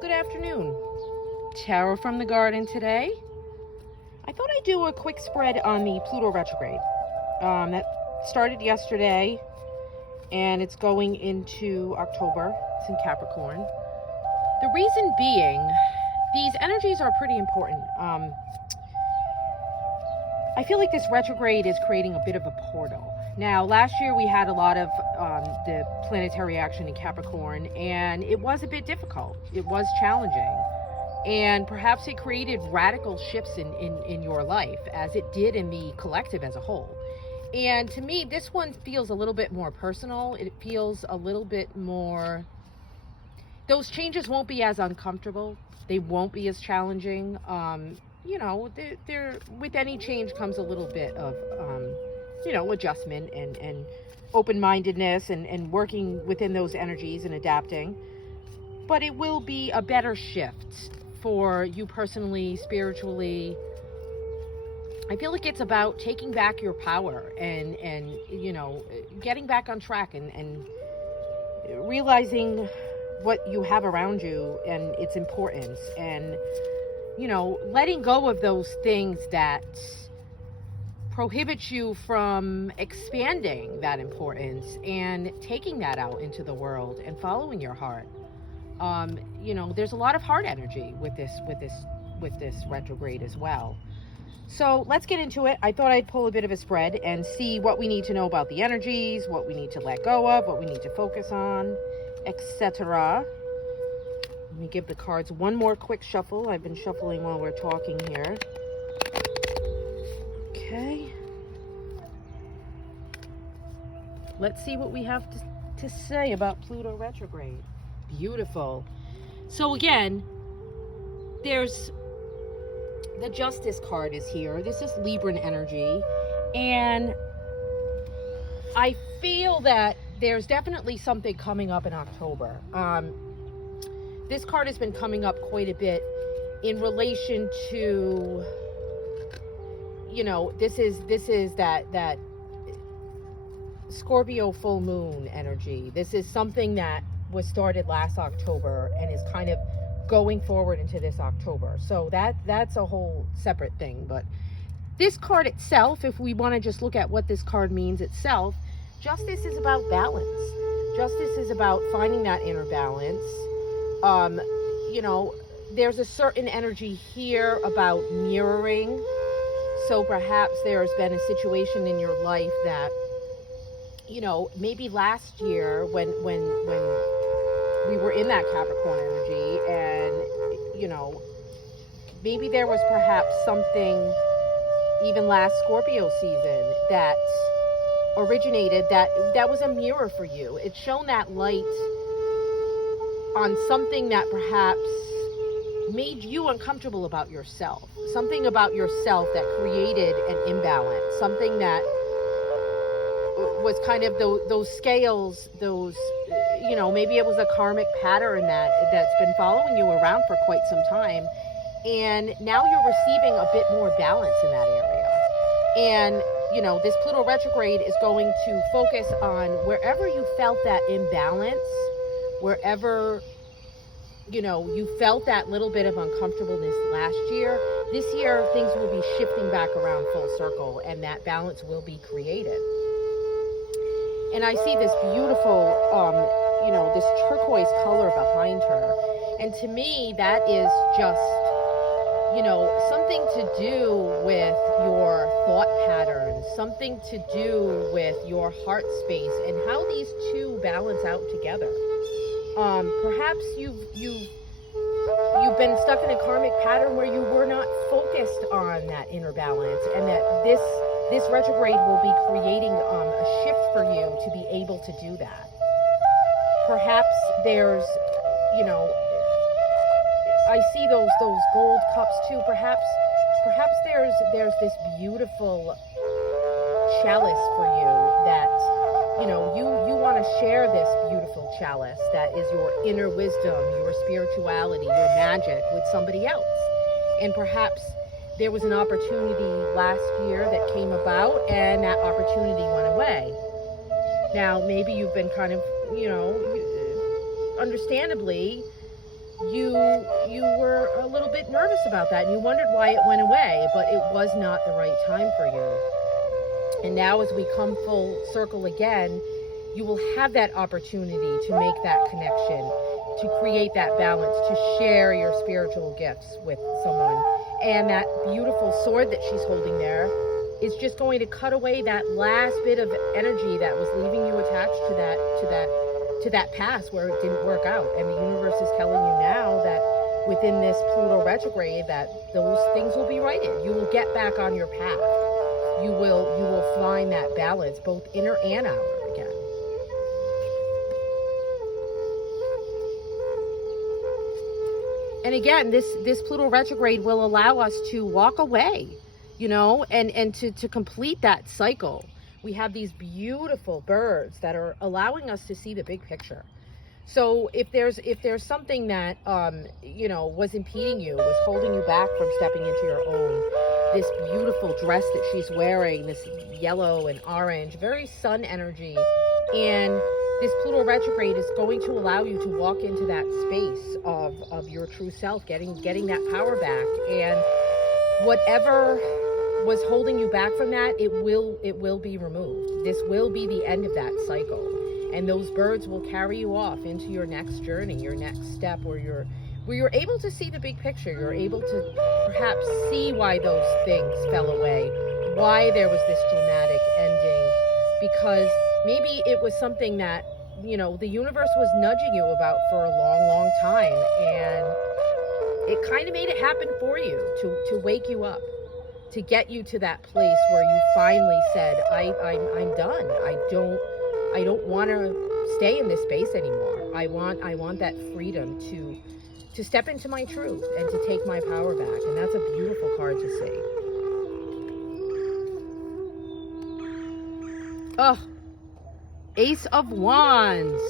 Good afternoon. Tarot from the garden today. I thought I'd do a quick spread on the Pluto retrograde. That started yesterday and it's going into October. It's in Capricorn. The reason being, these energies are pretty important. I feel like this retrograde is creating a bit of a portal. Now, last year we had a lot of the planetary action in Capricorn, and it was a bit difficult. It was challenging. And perhaps it created radical shifts in your life, as it did in the collective as a whole. And to me, this one feels a little bit more personal. It feels a little bit more... Those changes won't be as uncomfortable. They won't be as challenging. You know, with any change comes a little bit of, you know, adjustment and open-mindedness and working within those energies and adapting. But it will be a better shift for you personally, spiritually. I feel like it's about taking back your power and you know, getting back on track and realizing what you have around you and its importance, and you know, letting go of those things that prohibit you from expanding that importance and taking that out into the world and following your heart. You know, there's a lot of heart energy with this retrograde as well. So let's get into it. I thought I'd pull a bit of a spread and see what we need to know about the energies, what we need to let go of, what we need to focus on, etc. Let me give the cards one more quick shuffle. I've been shuffling while we're talking here. Okay. Let's see what we have to say about Pluto retrograde. Beautiful. So again, there's the Justice card is here. This is Libran energy. And I feel that there's definitely something coming up in October. This card has been coming up quite a bit in relation to, you know, this is that Scorpio full moon energy. This is something that was started last October and is kind of going forward into this October. So that's a whole separate thing. But this card itself, if we want to just look at what this card means itself, Justice is about balance. Justice is about finding that inner balance. You know, there's a certain energy here about mirroring. So perhaps there's been a situation in your life that, you know, maybe last year when we were in that Capricorn energy, and, you know, maybe there was perhaps something even last Scorpio season that originated that was a mirror for you. It shone that light on something that perhaps made you uncomfortable about yourself, something about yourself that created an imbalance, something that was kind of those scales, those, you know, maybe it was a karmic pattern that's been following you around for quite some time, and now you're receiving a bit more balance in that area. And you know, this Pluto retrograde is going to focus on wherever you felt that imbalance, wherever, you know, you felt that little bit of uncomfortableness last year. This year, things will be shifting back around full circle, and that balance will be created. And I see this beautiful, you know, this turquoise color behind her. And to me, that is just, you know, something to do with your thought patterns, something to do with your heart space and how these two balance out together. Perhaps you've been stuck in a karmic pattern where you were not focused on that inner balance, and that this retrograde will be creating a shift for you to be able to do that. Perhaps there's, you know, I see those gold cups too. Perhaps there's this beautiful chalice for you that, you know, you want to share this beautiful chalice that is your inner wisdom, your spirituality, your magic with somebody else. And perhaps there was an opportunity last year that came about and that opportunity went away. Now, maybe you've been kind of, you know, understandably, you were a little bit nervous about that, and you wondered why it went away, but it was not the right time for you. And now as we come full circle again, you will have that opportunity to make that connection, to create that balance, to share your spiritual gifts with someone. And that beautiful sword that she's holding there is just going to cut away that last bit of energy that was leaving you attached to that past where it didn't work out. And the universe is telling you now that within this Pluto retrograde that those things will be righted. You will get back on your path. You will find that balance, both inner and outer again. And again, this Pluto retrograde will allow us to walk away, and to complete that cycle. We have these beautiful birds that are allowing us to see the big picture. So if there's something that was impeding you, was holding you back from stepping into your own, this beautiful dress that she's wearing, this yellow and orange, very sun energy, and this Pluto retrograde is going to allow you to walk into that space of your true self, getting that power back. And whatever was holding you back from that, it will be removed. This will be the end of that cycle. And those birds will carry you off into your next journey, your next step, where you're able to see the big picture. You're able to perhaps see why those things fell away, why there was this dramatic ending, because maybe it was something that, the universe was nudging you about for a long, long time, and it kind of made it happen for you to wake you up, to get you to that place where you finally said, I'm done. I don't want to stay in this space anymore. I want that freedom to step into my truth and to take my power back. And that's a beautiful card to see. Oh, Ace of Wands.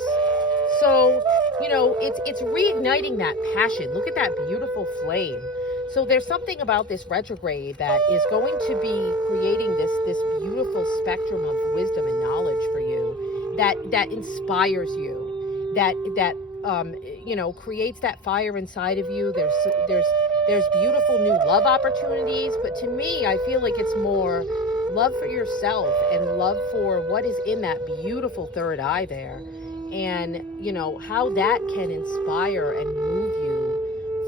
So, it's reigniting that passion. Look at that beautiful flame. So there's something about this retrograde that is going to be creating this beautiful spectrum of wisdom and knowledge for you that inspires you, that creates that fire inside of you. There's beautiful new love opportunities, but to me, I feel like it's more love for yourself and love for what is in that beautiful third eye there, and how that can inspire and move you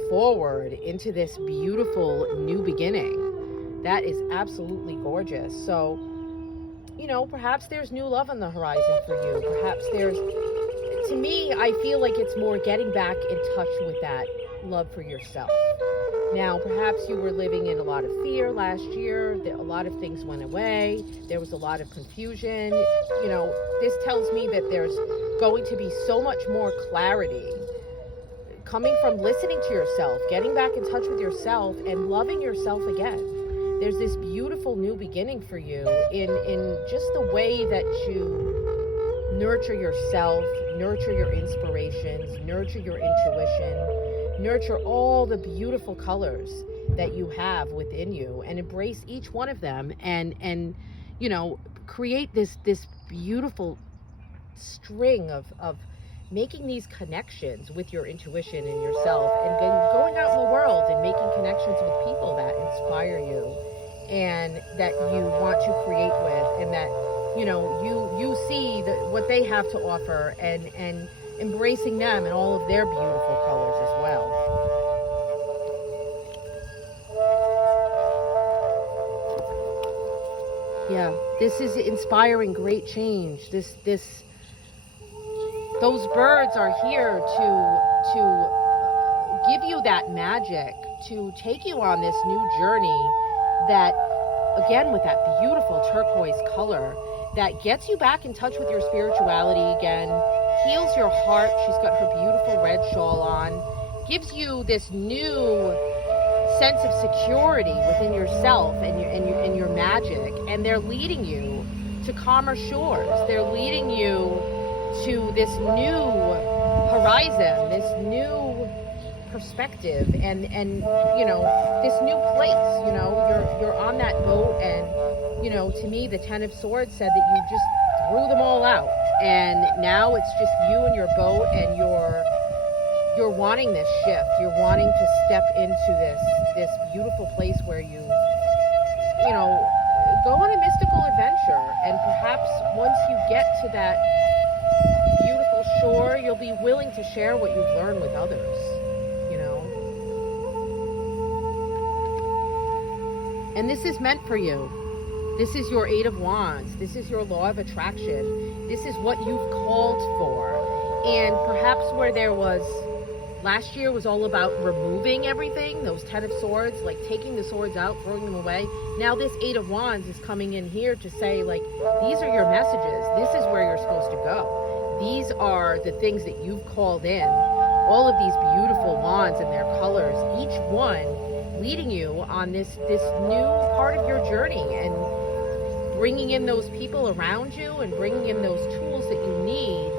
forward into this beautiful new beginning. That is absolutely gorgeous. So perhaps there's new love on the horizon for you. Perhaps to me, I feel like it's more getting back in touch with that love for yourself. Now, perhaps you were living in a lot of fear last year. A lot of things went away. There was a lot of confusion. This tells me that there's going to be so much more clarity coming from listening to yourself, getting back in touch with yourself, and loving yourself again. There's this beautiful new beginning for you in just the way that you nurture yourself, nurture your inspirations, nurture your intuition, nurture all the beautiful colors that you have within you, and embrace each one of them, and create this beautiful string of making these connections with your intuition and yourself, and then going out in the world and making connections with people that inspire you and that you want to create with, and that you see what they have to offer, and embracing them and all of their beautiful colors as well. Yeah, this is inspiring great change. Those birds are here to give you that magic, to take you on this new journey that, again, with that beautiful turquoise color, that gets you back in touch with your spirituality again, heals your heart. She's got her beautiful red shawl on, gives you this new sense of security within yourself and your magic, and they're leading you to calmer shores. They're leading you to this new horizon, this new perspective, and this new place. You're on that boat, and to me, the Ten of Swords said that you just threw them all out, and now it's just you and your boat and your you're wanting this shift. You're wanting to step into this beautiful place where you know, go on a mystical adventure, and perhaps once you get to that beautiful shore, you'll be willing to share what you've learned with others, you know. And this is meant for you. This is your Eight of Wands. This is your law of attraction. This is what you've called for. And perhaps where there was, last year was all about removing everything, those 10 of Swords, like taking the swords out, throwing them away. Now this Eight of Wands is coming in here to say, like, these are your messages. This is where you're supposed to go. These are the things that you've called in. All of these beautiful wands and their colors, each one leading you on this new part of your journey, and bringing in those people around you and bringing in those tools that you need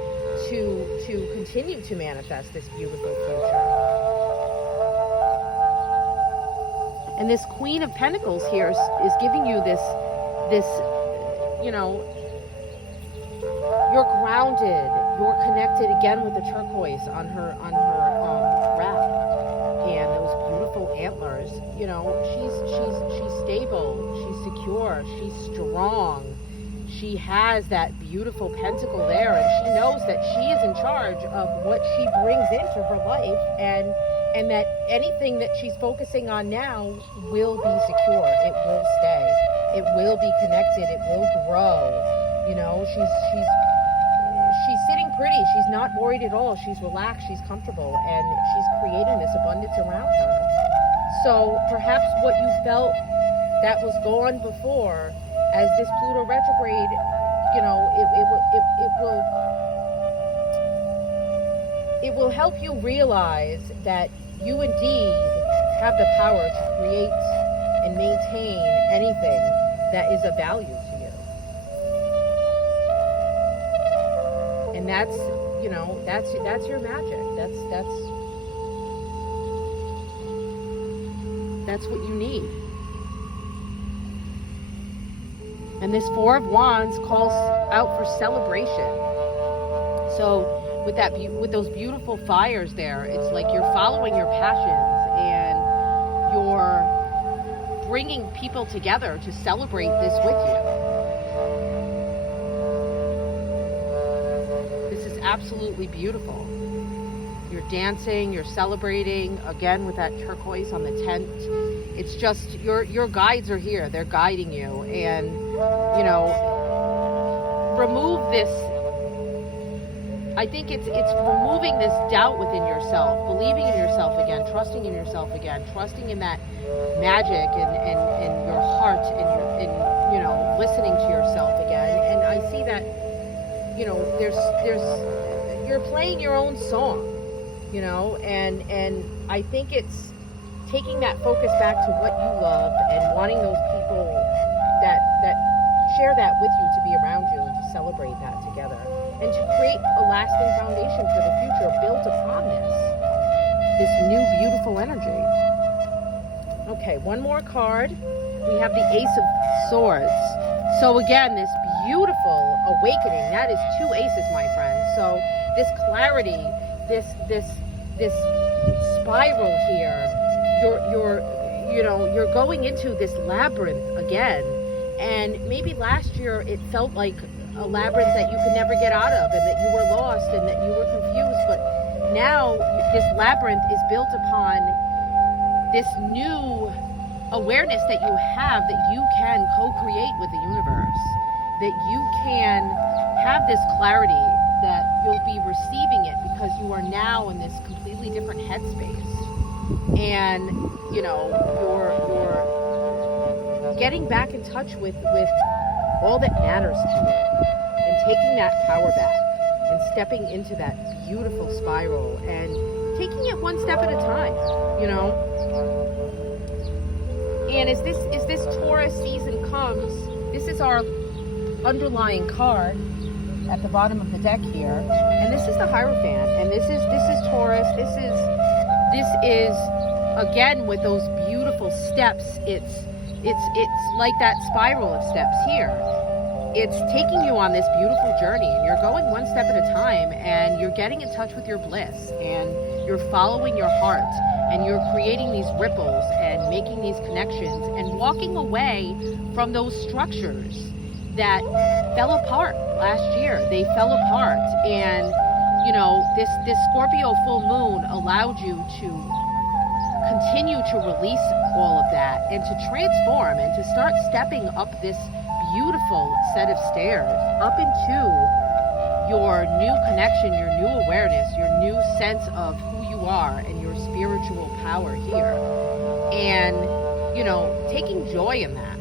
to continue to manifest this beautiful future. And this Queen of Pentacles here is giving you this, you know, you're grounded, you're connected again with the turquoise on her wrap, and those beautiful antlers. You know, she's stable, she's secure, she's strong. She has that beautiful pentacle there, and she knows that she is in charge of what she brings into her life, and that anything that she's focusing on now will be secure. It will stay. It will be connected. It will grow. You know, she's sitting pretty. She's not worried at all. She's relaxed. She's comfortable, and she's creating this abundance around her. So perhaps what you felt that was gone before, as this Pluto retrograde, you know, it will help you realize that you indeed have the power to create and maintain anything that is of value to you. And that's, you know, that's your magic. That's what you need. And this Four of Wands calls out for celebration. So with those beautiful fires there, it's like you're following your passions, and you're bringing people together to celebrate this with you. This is absolutely beautiful. You're dancing, you're celebrating, again with that turquoise on the tent. It's just, your guides are here. They're guiding you, and, you know, remove this. I think it's removing this doubt within yourself, believing in yourself again, trusting in yourself again, trusting in that magic and your heart, and you know, listening to yourself again. And I see that, you know, there's you're playing your own song, you know, and I think it's taking that focus back to what you love, and wanting those people that share that with you to be around you, and to celebrate that together, and to create a lasting foundation for the future built upon this new beautiful energy. Okay, one more card. We have the Ace of Swords. So again, this beautiful awakening. That is two aces, my friends. So this clarity, this spiral here. You're going into this labyrinth again, and maybe last year it felt like a labyrinth that you could never get out of, and that you were lost, and that you were confused. But now this labyrinth is built upon this new awareness that you have, that you can co-create with the universe, that you can have this clarity, that you'll be receiving it because you are now in this completely different headspace. And, you know, you're getting back in touch with all that matters to you, and taking that power back, and stepping into that beautiful spiral, and taking it one step at a time, you know. And as this Taurus season comes, this is our underlying card at the bottom of the deck here, and this is the Hierophant, and this is Taurus. This is again with those beautiful steps. It's like that spiral of steps here. It's taking you on this beautiful journey, and you're going one step at a time, and you're getting in touch with your bliss, and You're following your heart, and you're creating these ripples and making these connections and walking away from those structures that fell apart last year. They fell apart, and you know, this Scorpio full moon allowed you to continue to release all of that and to transform and to start stepping up this beautiful set of stairs up into your new connection, your new awareness, your new sense of who you are and your spiritual power here. And, you know, taking joy in that,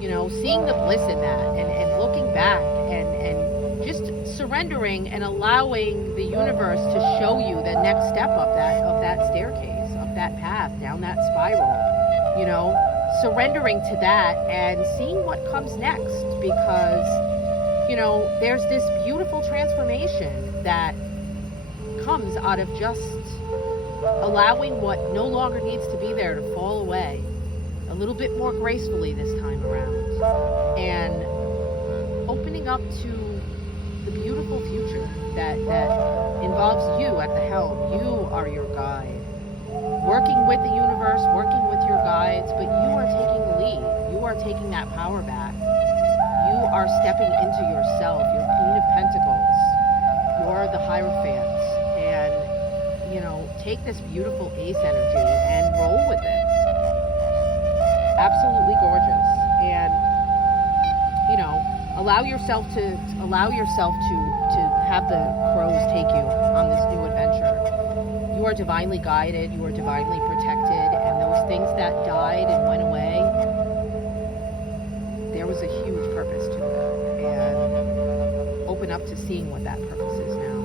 you know, seeing the bliss in that, and looking back and just surrendering and allowing the universe to show you the next step of that staircase, of that path, down that spiral, you know, surrendering to that and seeing what comes next, because, you know, there's this beautiful transformation that comes out of just allowing what no longer needs to be there to fall away a little bit more gracefully this time around, and opening up to the beautiful future that involves you at the helm. You are your guide, working with the universe, working with your guides, but you are taking the lead. You are taking that power back. You are stepping into yourself, your Queen of Pentacles. You're the Hierophant. And, you know, take this beautiful ace energy and roll with it. Absolutely gorgeous. And, you know, allow yourself to have the crows take you on this new adventure. You are divinely guided, you are divinely protected, and those things that died and went away, there was a huge purpose to it. And open up to seeing what that purpose is now.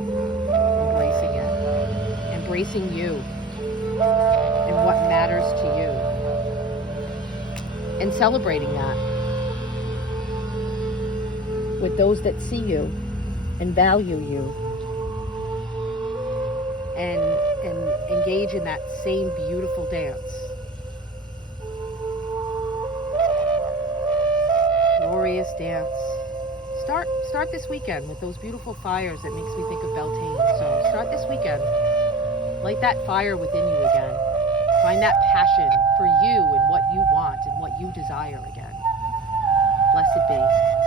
Embracing it. Embracing you and what matters to you. And celebrating that with those that see you and value you, and engage in that same beautiful dance. Glorious dance. Start this weekend with those beautiful fires that makes me think of Beltane. So start this weekend. Light that fire within you again. Find that passion for you and what you want and what you desire again. Blessed be.